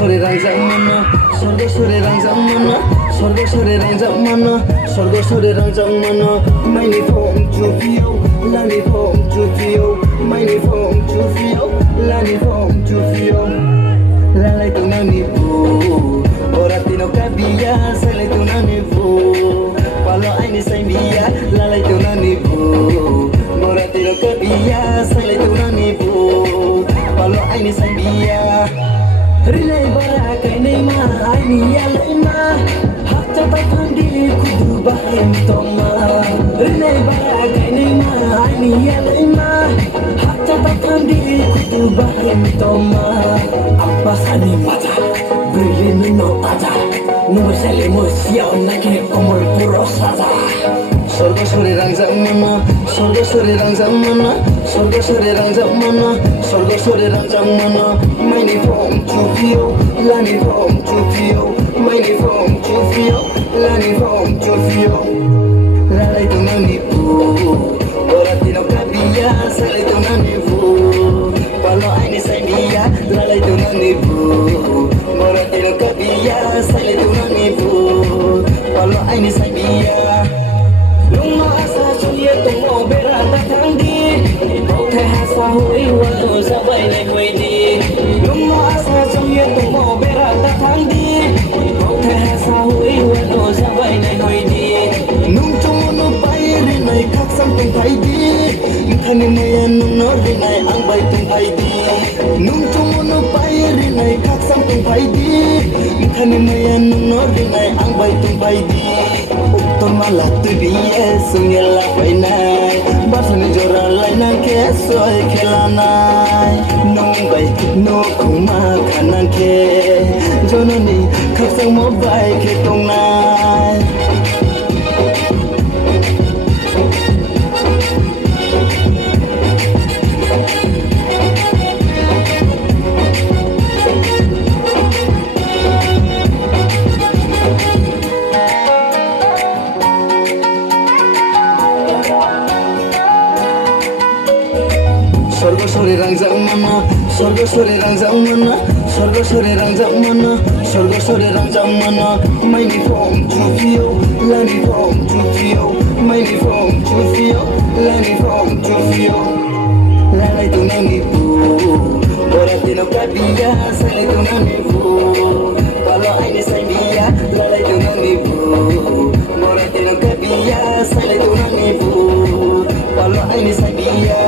স্বর্গস্বরে রাংজাংমানা স্বর্গস্বরে রাংজাংমানা স্বর্গস্বরে রাংজাংমানা স্বর্গস্বরে রাংজাংমানা মাইনি ফং জুফিও লানি ফং জুফিও মাইনি ফং জুফিও লানি ফং জুফিও lalai tu nani fu orati no kabia sale tu nani fu palo aini saimia lalai tu nani fu orati no kabia sale tu nani fu palo aini saimia rilai bara kai nei ma aini ya lai ma hakta ta thandi kudu bahim toma rilai bara kai nei ma aini ya lai ma hakta ta thandi kudu bahim toma Pasani mata, brilli no taja, no se le emociona que como el puro sada. স্বর্গস্বরে রাংজাংমানা স্বর্গস্বরে রাংজাংমানা স্বর্গস্বরে রাংজাংমানা স্বর্গস্বরে রাংজাংমানা মাইনি ফং জুফিও লানি ফং জুফিও মাইনি ফং জুফিও লানি ফং জুফিও lalai tu nani fu orati no kabia sale tu nani fu palo aini saimia lalai tu nani fu orati no kabia sale tu nani fu palo aini saimia Luma asa chuye tu mo berata thandi Bokhe hasa hui wado sabai ne hoidi Luma asa chuye tu mo berata thandi Bokhe hasa hui wado sabai ne hoidi Nung chumono bayri nai khak sam tung thaidi Thani maya nung nori nai ang bai tung thaidi Nung chumono bayri nai khak sam tung thaidi Thani maya nung nori nai ang bai tung thaidi Ton malah tu dia sungai lapai nai Basani jora lain ke soy kelanai Nong bai no kuma kanan ke Jononi khak sang mo bai ke tong nai স্বর্গস্বরে রাংজাংমানা স্বর্গস্বরে রাংজাংমানা স্বর্গস্বরে রাংজাংমানা স্বর্গস্বরে রাংজাংমানা মাইনি ফং জুফিও লানি ফং জুফিও মাইনি ফং জুফিও লানি ফং জুফিও lalai tu nani fu orati no kabia sale tu nani fu palo aini saimia lalai tu nani fu orati no kabia sale tu nani fu palo aini saimia